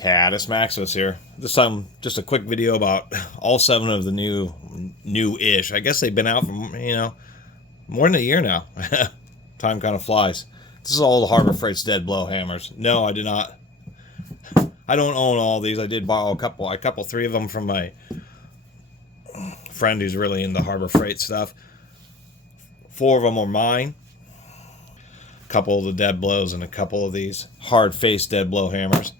Catus, Maximus here. This time, just a quick video about all 7 of the new-ish. I guess they've been out for, more than a year now. Time kind of flies. This is all the Harbor Freight's dead blow hammers. No, I did not. I don't own all these. I did borrow a couple, 3 of them from my friend who's really into Harbor Freight stuff. 4 of them are mine. A couple of the dead blows and a couple of these hard-faced dead blow hammers.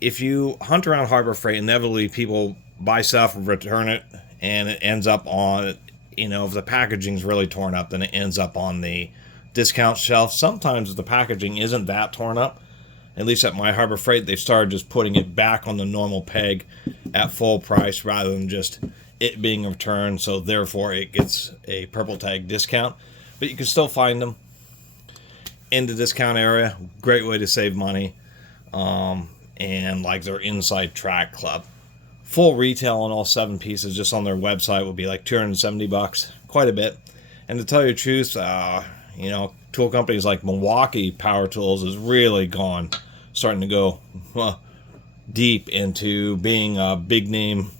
If you hunt around Harbor Freight, inevitably people buy stuff, return it, and it ends up on, if the packaging's really torn up, then it ends up on the discount shelf. Sometimes if the packaging isn't that torn up, at least at my Harbor Freight, they've started just putting it back on the normal peg at full price rather than just it being returned, so therefore it gets a purple tag discount. But you can still find them in the discount area. Great way to save money. And like their inside track club. Full retail on all 7 pieces just on their website would be like $270, quite a bit. And to tell you the truth, tool companies like Milwaukee Power Tools has really starting to go deep into being a big name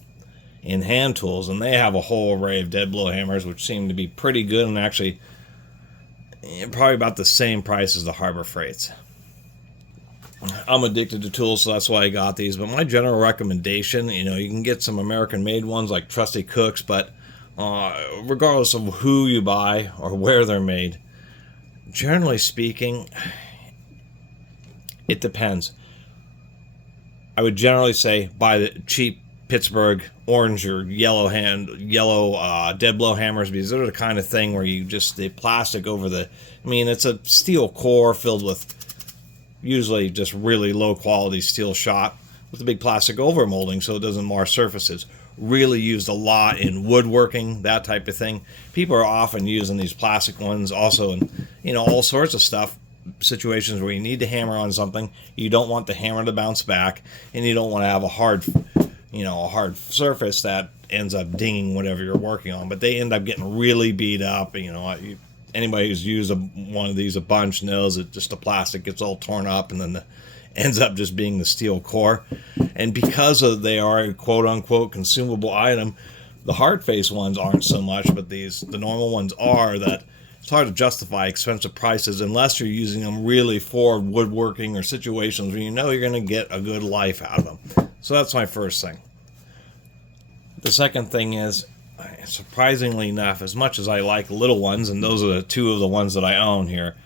in hand tools, and they have a whole array of dead blow hammers which seem to be pretty good and actually probably about the same price as the Harbor Freights. I'm addicted to tools, so that's why I got these. But my general recommendation, you can get some American-made ones like Trusty Cooks, but regardless of who you buy or where they're made, generally speaking, it depends. I would generally say buy the cheap Pittsburgh orange or yellow dead blow hammers, because they're the kind of thing where the plastic over it's a steel core filled with usually just really low quality steel shot with a big plastic overmolding so it doesn't mar surfaces. Really used a lot in woodworking, that type of thing. People are often using these plastic ones also in all sorts of stuff, situations where you need to hammer on something, you don't want the hammer to bounce back, and you don't want to have a hard surface that ends up dinging whatever you're working on. But they end up getting really beat up. Anybody who's used one of these a bunch knows that just the plastic gets all torn up, and then ends up just being the steel core. And because they are a quote-unquote consumable item, the hard face ones aren't so much, but the normal ones are, that it's hard to justify expensive prices unless you're using them really for woodworking or situations where you're going to get a good life out of them. So that's my first thing. The second thing is, surprisingly enough, as much as I like little ones, and those are the 2 of the ones that I own here,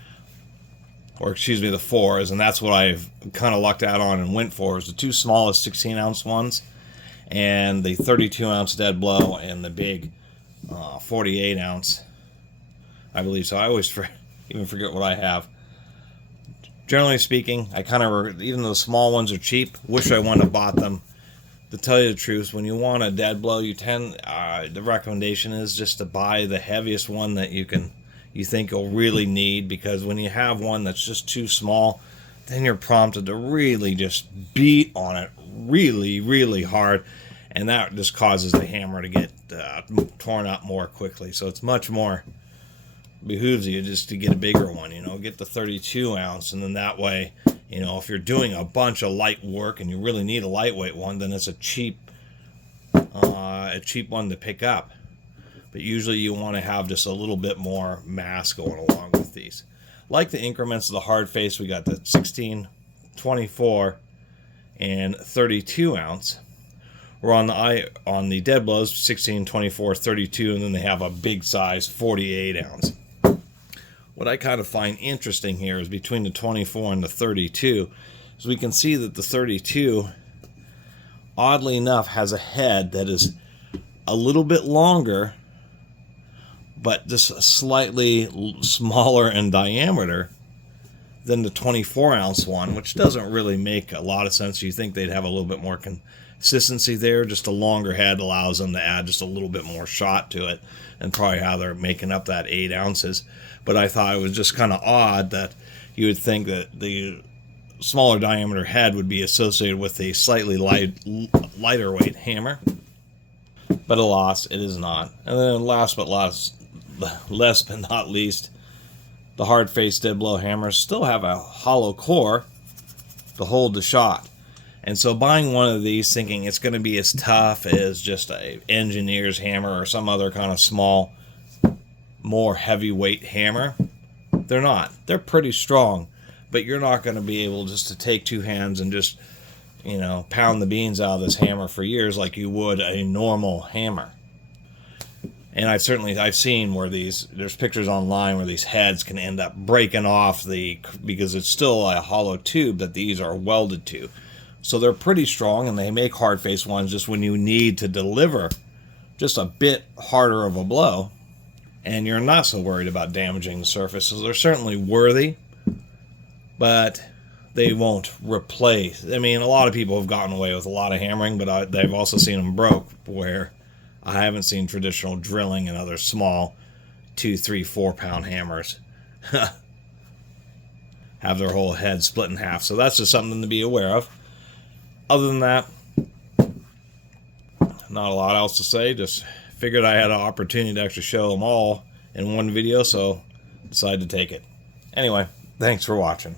or excuse me, the 4s, and that's what I've kind of lucked out on and went for, is the 2 smallest 16-ounce ones, and the 32-ounce dead blow, and the big 48-ounce, I believe. So I always even forget what I have. Generally speaking, I even though the small ones are cheap, wish I wouldn't have bought them. To tell you the truth, when you want a dead blow, the recommendation is just to buy the heaviest one that you think you'll really need, because when you have one that's just too small, then you're prompted to really just beat on it really, really hard, and that just causes the hammer to get torn up more quickly. So it's much more behooves you just to get a bigger one, get the 32-ounce, and then that way, if you're doing a bunch of light work and you really need a lightweight one, then it's a cheap one to pick up. But usually you want to have just a little bit more mass going along with these. Like the increments of the hard face, we got the 16, 24, and 32-ounce. We're on the dead blows, 16, 24, 32, and then they have a big size 48-ounce. What I kind of find interesting here is between the 24 and the 32, is we can see that the 32, oddly enough, has a head that is a little bit longer, but just slightly smaller in diameter than the 24-ounce one, which doesn't really make a lot of sense. You think they'd have a little bit more consistency there. Just a longer head allows them to add just a little bit more shot to it, and probably how they're making up that 8 ounces. But I thought it was just kind of odd that you would think that the smaller diameter head would be associated with a slightly lighter weight hammer. But alas, it is not. And then last but not least, the hard-faced dead blow hammers still have a hollow core, to hold the shot. And so buying one of these thinking it's going to be as tough as just a engineer's hammer or some other kind of small, more heavyweight hammer, they're not. They're pretty strong, but you're not going to be able just to take two hands and just, you know, pound the beans out of this hammer for years like you would a normal hammer. And I've seen where there's pictures online where these heads can end up breaking off because it's still a hollow tube that these are welded to. So they're pretty strong, and they make hard face ones just when you need to deliver just a bit harder of a blow, and you're not so worried about damaging the surface. So they're certainly worthy, but they won't replace. I mean, a lot of people have gotten away with a lot of hammering, but they've also seen them broke, where I haven't seen traditional drilling and other small 2, 3, 4 pound hammers have their whole head split in half. So that's just something to be aware of. Other than that, not a lot else to say. Just figured I had an opportunity to actually show them all in one video, so decided to take it. Anyway, thanks for watching.